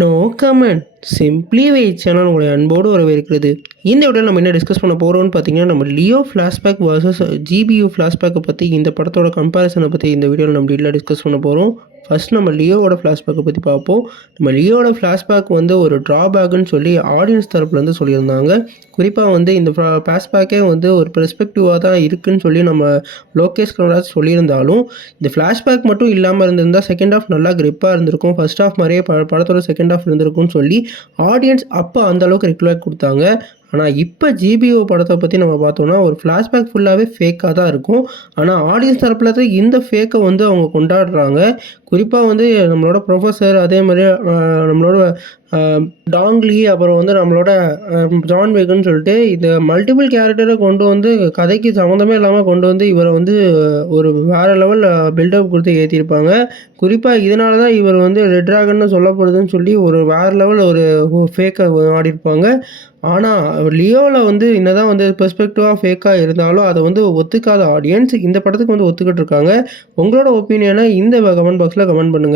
No comment. Simply wait channel உங்களை அன்போடு வரவேற்கிறது. இந்த வீடியோவில் நம்ம என்ன டிஸ்கஸ் பண்ண போகிறோம்னு பார்த்தீங்கன்னா, நம்ம லியோ ஃப்ளாஷ்பேக் வர்சஸ் ஜிபியு ஃப்ளாஷ்பேக்கை பற்றி, இந்த படத்தோட கம்பேரிசனை பற்றி இந்த வீடியோவில் நம்ம டீட்டெயிலாக டிஸ்கஸ் பண்ண போகிறோம். ஃபர்ஸ்ட் நம்ம லியோவோட ஃப்ளாஷ்பேக்கை பற்றி பார்ப்போம். நம்ம லியோவோட ஃப்ளாஷ்பேக் வந்து ஒரு ட்ராபேக்குன்னு சொல்லி ஆடியன்ஸ் தரப்புலேருந்து சொல்லியிருந்தாங்க. குறிப்பாக வந்து இந்த ஃப்ளாஷ்பேக்கே வந்து ஒரு பெர்ஸ்பெக்டிவாக தான் இருக்குதுன்னு சொல்லி நம்ம லோகேஷ் கனகராஜ் சொல்லியிருந்தாலும், இந்த ஃப்ளாஷ்பேக் மட்டும் இல்லாமல் இருந்திருந்தால் செகண்ட் ஹாஃப் நல்லா கிரிப்பாக இருந்திருக்கும், ஃபர்ஸ்ட் ஹாஃப் மாதிரியே படத்தோட செகண்ட் ஹாஃப் இருந்திருக்கும்னு சொல்லி ஆடியன்ஸ் அப்போ அந்தளவுக்கு ரிக்வெஸ்ட் கொடுத்தாங்க. ஆனால் இப்போ ஜிபிஓ படத்தை பற்றி நம்ம பார்த்தோன்னா ஒரு ஃப்ளாஷ்பேக் ஃபுல்லாகவே ஃபேக்காக தான் இருக்கும். ஆனால் ஆடியன்ஸ் தரப்பில் தான் இந்த ஃபேக்கை வந்து அவங்க கொண்டாடுறாங்க. குறிப்பாக வந்து நம்மளோட ப்ரொஃபஸர், அதே மாதிரி நம்மளோட டாங்லி, அப்புறம் வந்து நம்மளோட ஜான் விக்னு சொல்லிட்டு இந்த மல்டிபிள் கேரக்டரை கொண்டு வந்து கதைக்கு சம்மந்தமே இல்லாமல் கொண்டு வந்து இவரை வந்து ஒரு வேறு லெவல் பில்டப் கொடுத்து ஏற்றிருப்பாங்க. குறிப்பாக இதனால தான் இவர் வந்து ரெட் ட்ராகன்னு சொல்லப்படுதுன்னு சொல்லி ஒரு வேறு லெவல் ஒரு ஃபேக்கை ஆடிருப்பாங்க. ஆனால் லியோவில் வந்து என்னதான் வந்து பெர்ஸ்பெக்டிவாக ஃபேக்காக இருந்தாலும் அதை வந்து ஒத்துக்காத ஆடியன்ஸ் இந்த படத்துக்கு வந்து ஒத்துக்கிட்டு இருக்காங்க. உங்களோட ஒப்பீனியனை இந்த கமெண்ட் பாக்ஸில் கமெண்ட் பண்ணுங்கள்.